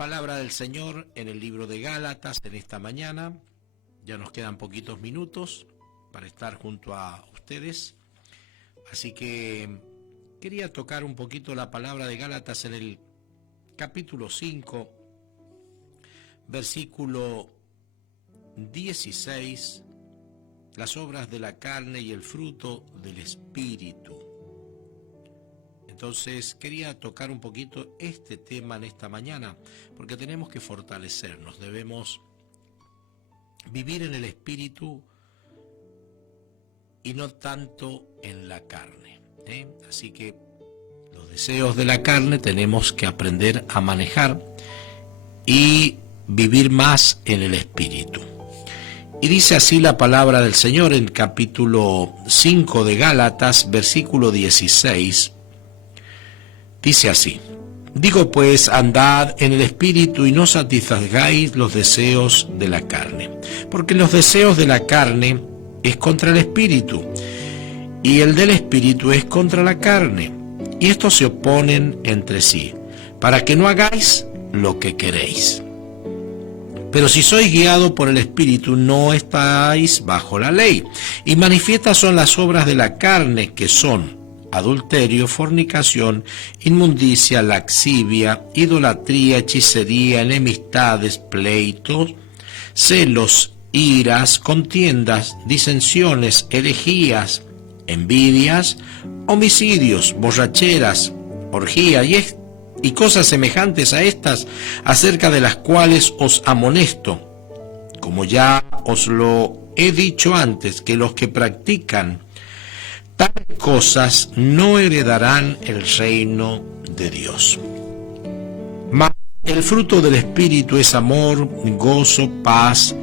Palabra del Señor en el libro de Gálatas en esta mañana. Ya nos quedan poquitos minutos para estar junto a ustedes. Así que quería tocar un poquito la palabra de Gálatas en el capítulo 5, versículo 16, las obras de la carne y el fruto del Espíritu. Entonces quería tocar un poquito este tema en esta mañana, porque tenemos que fortalecernos, debemos vivir en el Espíritu y no tanto en la carne, Así que los deseos de la carne tenemos que aprender a manejar y vivir más en el Espíritu. Y dice así la palabra del Señor en capítulo 5 de Gálatas, versículo 16. Dice así: digo pues, andad en el Espíritu y no satisfagáis los deseos de la carne, porque los deseos de la carne es contra el Espíritu, y el del Espíritu es contra la carne, y estos se oponen entre sí, para que no hagáis lo que queréis. Pero si sois guiados por el Espíritu, no estáis bajo la ley, y manifiestas son las obras de la carne, que son adulterio, fornicación, inmundicia, laxivia, idolatría, hechicería, enemistades, pleitos, celos, iras, contiendas, disensiones, herejías, envidias, homicidios, borracheras, orgías y cosas semejantes a estas, acerca de las cuales os amonesto, como ya os lo he dicho antes, que los que practican tales cosas no heredarán el reino de Dios. Mas el fruto del Espíritu es amor, gozo, paz,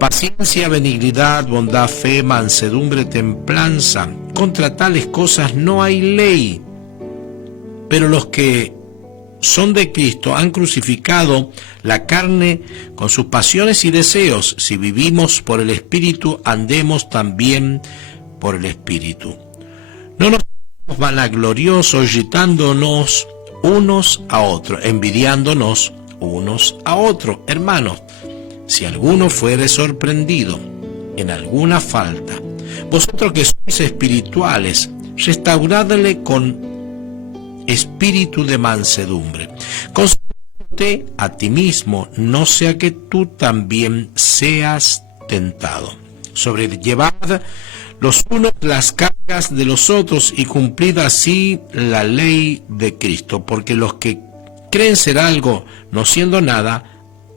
paciencia, benignidad, bondad, fe, mansedumbre, templanza. Contra tales cosas no hay ley. Pero los que son de Cristo han crucificado la carne con sus pasiones y deseos. Si vivimos por el Espíritu, andemos también por el Espíritu. No nos hagamos vanagloriosos, irritándonos unos a otros, envidiándonos unos a otros. Hermanos, si alguno fuere sorprendido en alguna falta, vosotros que sois espirituales, restauradle con espíritu de mansedumbre. Consúltate a ti mismo, no sea que tú también seas tentado. Sobrellevad los unos las cargas de los otros y cumplid así la ley de Cristo, porque los que creen ser algo no siendo nada,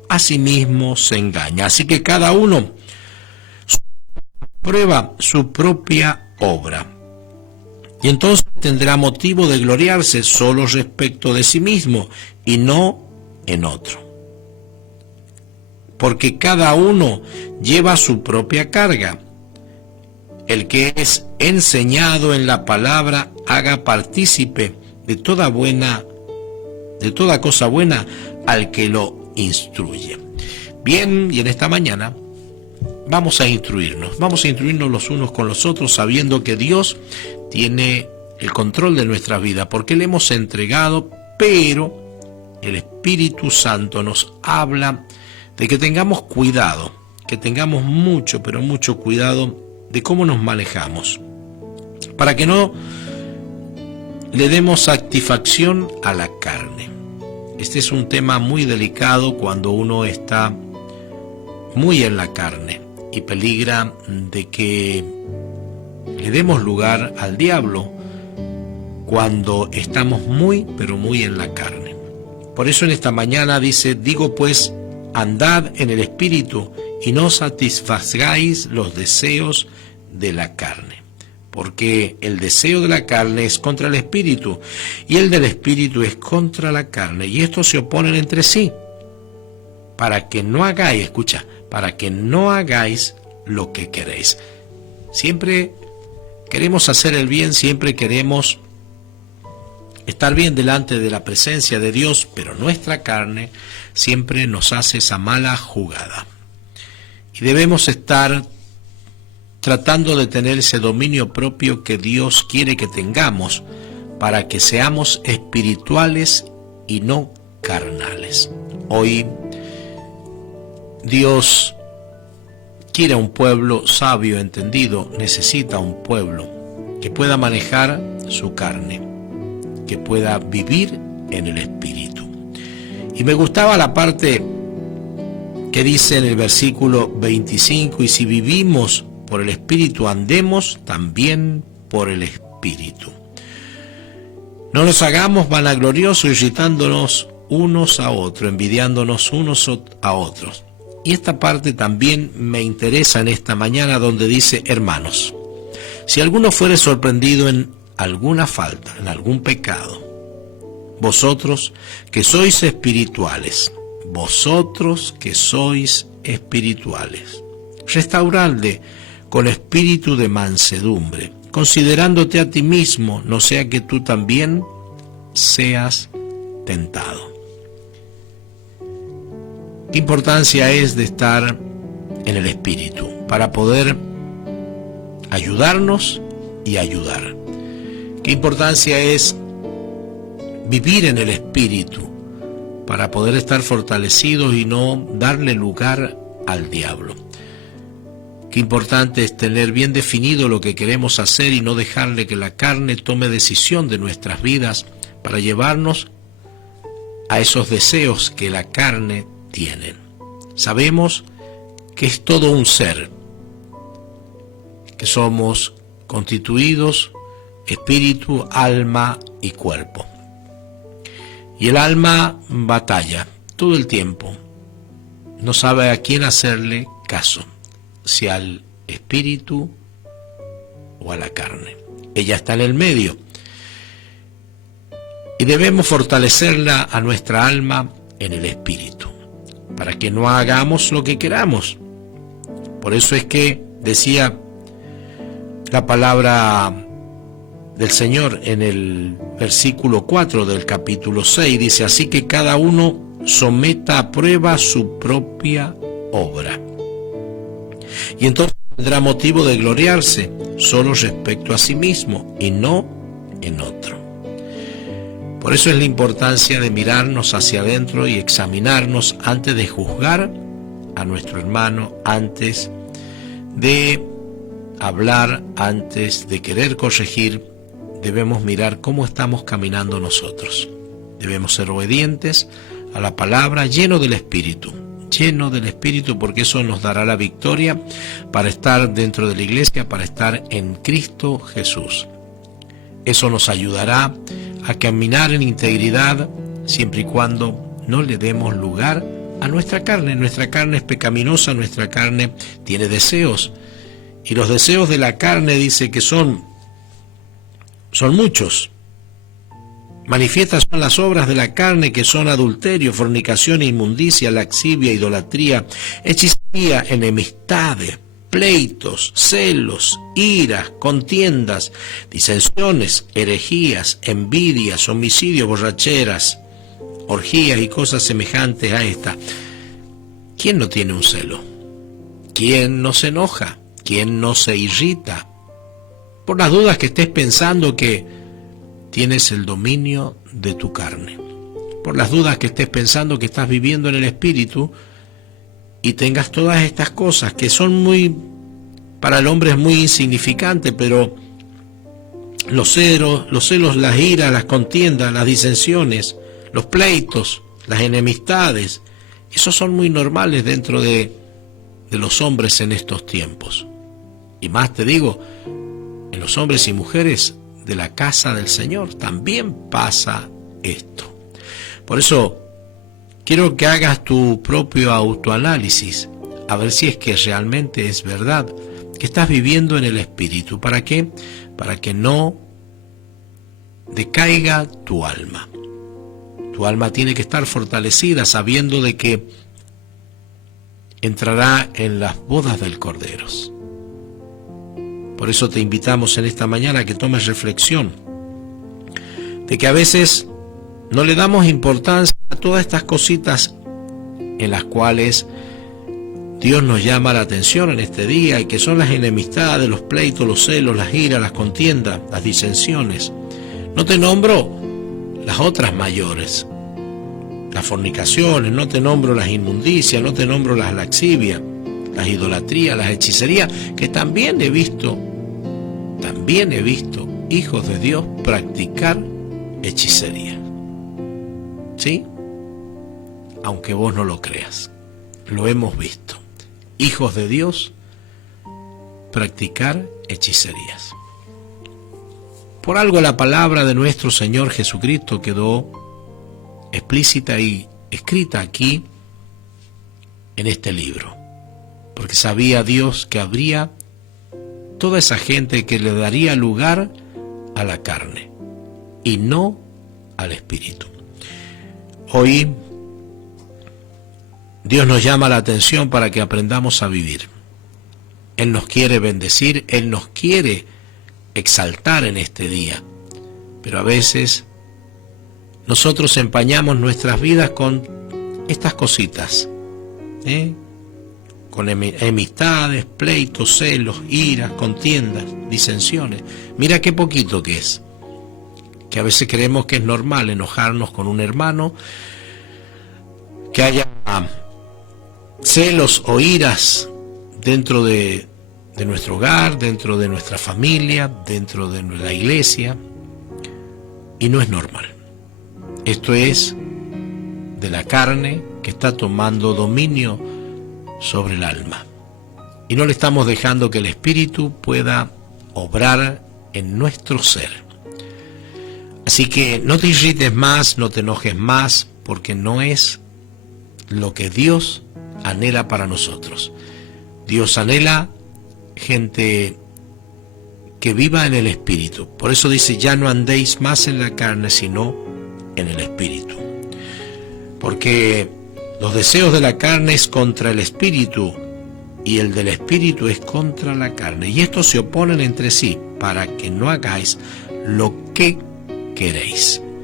a sí mismo se engaña. Así que cada uno prueba su propia obra, y entonces tendrá motivo de gloriarse solo respecto de sí mismo y no en otro. Porque cada uno lleva su propia carga. El que es enseñado en la palabra haga partícipe de toda cosa buena al que lo instruye. Bien, y en esta mañana vamos a instruirnos los unos con los otros, sabiendo que Dios tiene el control de nuestra vida, porque le hemos entregado, pero el Espíritu Santo nos habla de que tengamos cuidado, que tengamos mucho, pero mucho cuidado de cómo nos manejamos, para que no le demos satisfacción a la carne. Este es un tema muy delicado cuando uno está muy en la carne y peligra de que le demos lugar al diablo cuando estamos muy, pero muy en la carne. Por eso en esta mañana dice: digo pues, andad en el Espíritu y no satisfagáis los deseos de la carne, porque el deseo de la carne es contra el Espíritu, y el del Espíritu es contra la carne, y estos se oponen entre sí, para que no hagáis, escucha, para que no hagáis lo que queréis. Siempre queremos hacer el bien, siempre queremos estar bien delante de la presencia de Dios, pero nuestra carne siempre nos hace esa mala jugada. Y debemos estar tratando de tener ese dominio propio que Dios quiere que tengamos, para que seamos espirituales y no carnales. Hoy Dios quiere a un pueblo sabio, entendido, necesita un pueblo que pueda manejar su carne, que pueda vivir en el Espíritu. Y me gustaba la parte que dice en el versículo 25, y si vivimos por el Espíritu, andemos también por el Espíritu. No nos hagamos vanagloriosos, irritándonos unos a otros, envidiándonos unos a otros. Y esta parte también me interesa en esta mañana, donde dice: hermanos, si alguno fuere sorprendido en alguna falta, en algún pecado, vosotros que sois espirituales, restauradle con espíritu de mansedumbre, considerándote a ti mismo, no sea que tú también seas tentado. ¿Qué importancia es de estar en el Espíritu para poder ayudarnos y ayudar? ¿Qué importancia es vivir en el Espíritu para poder estar fortalecidos y no darle lugar al diablo? Qué importante es tener bien definido lo que queremos hacer y no dejarle que la carne tome decisión de nuestras vidas para llevarnos a esos deseos que la carne tiene. Sabemos que es todo un ser, que somos constituidos espíritu, alma y cuerpo. Y el alma batalla todo el tiempo, no sabe a quién hacerle caso, si al espíritu o a la carne. Ella está en el medio y debemos fortalecerla a nuestra alma en el espíritu, para que no hagamos lo que queramos. Por eso es que decía la palabra del Señor en el versículo 4 del capítulo 6, dice: así que cada uno someta a prueba su propia obra, y entonces tendrá motivo de gloriarse solo respecto a sí mismo y no en otro. Por eso es la importancia de mirarnos hacia adentro y examinarnos antes de juzgar a nuestro hermano, antes de hablar, antes de querer corregir. Debemos mirar cómo estamos caminando nosotros. Debemos ser obedientes a la palabra, lleno del Espíritu, porque eso nos dará la victoria para estar dentro de la iglesia, para estar en Cristo Jesús. Eso nos ayudará a caminar en integridad, siempre y cuando no le demos lugar a nuestra carne. Nuestra carne es pecaminosa, nuestra carne tiene deseos, y los deseos de la carne dice que son muchos. Manifiestas son las obras de la carne, que son adulterio, fornicación, inmundicia, laxivia, idolatría, hechicería, enemistades, pleitos, celos, iras, contiendas, disensiones, herejías, envidias, homicidios, borracheras, orgías y cosas semejantes a esta. ¿Quién no tiene un celo? ¿Quién no se enoja? ¿Quién no se irrita? Por las dudas que estés pensando que tienes el dominio de tu carne, por las dudas que estés pensando que estás viviendo en el Espíritu y tengas todas estas cosas que son para el hombre es muy insignificante, pero los celos, las iras, las contiendas, las disensiones, los pleitos, las enemistades, esos son muy normales dentro de los hombres en estos tiempos. Y más te digo, en los hombres y mujeres de la casa del Señor también pasa esto. Por eso quiero que hagas tu propio autoanálisis, a ver si es que realmente es verdad que estás viviendo en el Espíritu. ¿Para qué? Para que no decaiga tu alma. Tu alma tiene que estar fortalecida, sabiendo de que entrará en las bodas del Cordero. Por eso te invitamos en esta mañana a que tomes reflexión de que a veces no le damos importancia a todas estas cositas en las cuales Dios nos llama la atención en este día, y que son las enemistades, los pleitos, los celos, las iras, las contiendas, las disensiones. No te nombro las otras mayores, las fornicaciones, no te nombro las inmundicias, no te nombro las laxivias, las idolatrías, las hechicerías, que también he visto hijos de Dios practicar hechicería. ¿Sí? Aunque vos no lo creas, lo hemos visto. Hijos de Dios practicar hechicerías. Por algo la palabra de nuestro Señor Jesucristo quedó explícita y escrita aquí en este libro, porque sabía Dios que habría toda esa gente que le daría lugar a la carne y no al espíritu. Hoy Dios nos llama la atención para que aprendamos a vivir. Él nos quiere bendecir, Él nos quiere exaltar en este día, pero a veces nosotros empañamos nuestras vidas con estas cositas, con enemistades, pleitos, celos, iras, contiendas, disensiones. Mira qué poquito que es, que a veces creemos que es normal enojarnos con un hermano, que haya celos o iras dentro de nuestro hogar, dentro de nuestra familia, dentro de la iglesia, y no es normal. Esto es de la carne que está tomando dominio sobre el alma, y no le estamos dejando que el Espíritu pueda obrar en nuestro ser. Así que no te irrites más, no te enojes más, porque no es lo que Dios anhela para nosotros. Dios anhela gente que viva en el Espíritu. Por eso dice, ya no andéis más en la carne, sino en el Espíritu. Porque los deseos de la carne es contra el Espíritu, y el del Espíritu es contra la carne. Y estos se oponen entre sí, para que no hagáis lo que queréis.